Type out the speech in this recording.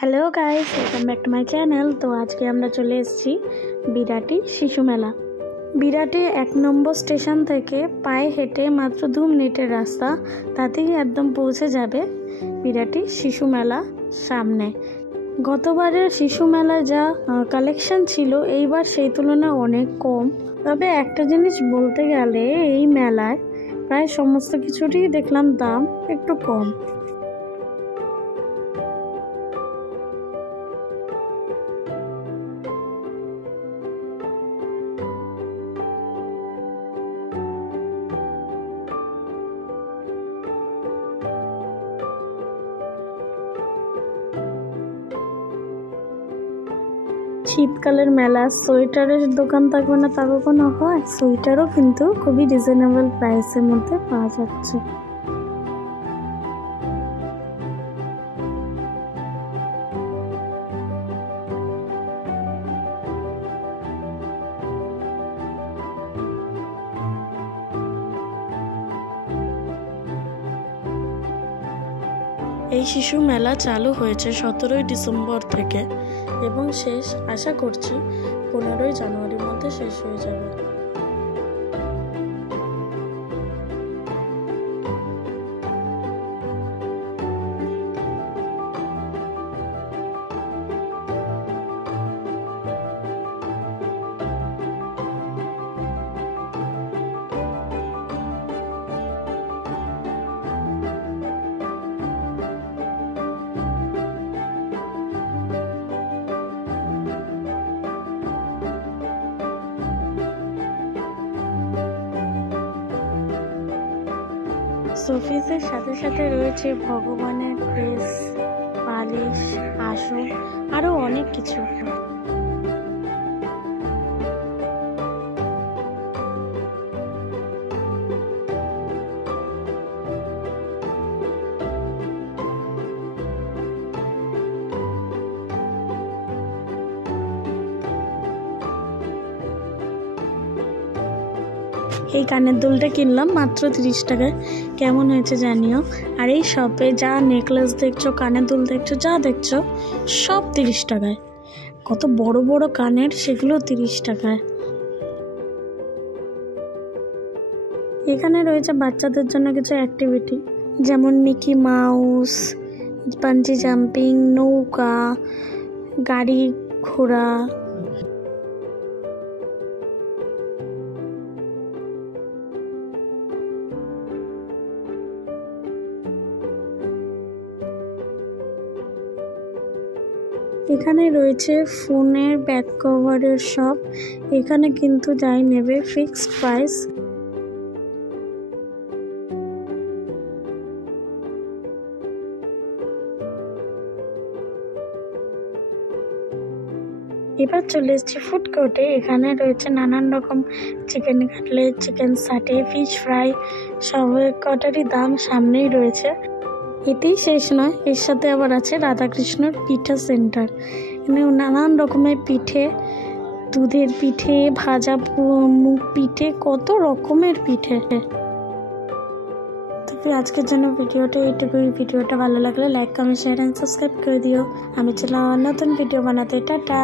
Hello guys, welcome back to my channel. তো আজকে আমরা চলে এসেছি বিরাটি শিশু মেলা। বিরাটি 1 নম্বর স্টেশন থেকে পায়ে হেঁটে মাত্র 2 মিনিটের রাস্তা, তাতেই একদম পৌঁছে যাবে বিরাটি শিশু মেলা সামনে। গতবারের শিশু মেলায় যা কালেকশন ছিল, এইবার সেই তুলনায় অনেক কম। তবে একটা জিনিস বলতে গেলে, এই মেলায় প্রায় সমস্ত কিছুরই দেখলাম দাম একটু কম। শীতকালের মেলা, সোয়েটারের দোকান থাকবে না তা কখনো হয়? সোয়েটারও কিন্তু খুবই রিজনেবল প্রাইসের মধ্যে পাওয়া যাচ্ছে। এই শিশু মেলা চালু হয়েছে 17ই ডিসেম্বর থেকে এবং শেষ আশা করছি 15ই জানুয়ারির মধ্যে শেষ হয়ে যাবে। শোপিসের সাথে সাথে রয়েছে ভগবানের ড্রেস, পালিশ, আসন, আরো অনেক কিছু। এই কানের দুলটা কিনলাম মাত্র 30 টাকায়। কেমন হয়েছে জানিও। আর এই শপে যা নেকলেস দেখছো, কানের দুল দেখছো, যা দেখছো সব 30 টাকায়। কত বড় বড় কানের, সেগুলো 30 টাকায়। এখানে রয়েছে বাচ্চাদের জন্য কিছু অ্যাক্টিভিটি, যেমন মিকি মাউস, বাঞ্জি জাম্পিং, নৌকা, গাড়ি ঘোড়া। এখানে রয়েছে ফোনের ব্যাক কভারের শপ। এখানে কিন্তু যাই নেবে ফিক্সড প্রাইস। এবার চলে এসেছি ফুড কোর্টে। এখানে রয়েছে নানান রকম চিকেন কাটলেট, চিকেন সাটে, ফিশ ফ্রাই, সব কটারই দাম সামনেই রয়েছে। এতেই শেষ নয়, এর সাথে আবার আছে রাধাকৃষ্ণর পিঠা সেন্টার। এখানে নানান রকমের পিঠে, দুধের পিঠে, ভাজা মুগ পিঠে, কত রকমের পিঠে। তবে আজকের জন্য ভিডিওটা এইটুকুই। ভিডিওটা ভালো লাগলে like, comment, share and subscribe করে দিও। আমি চললাম নতুন ভিডিও বানাতে। টাটা।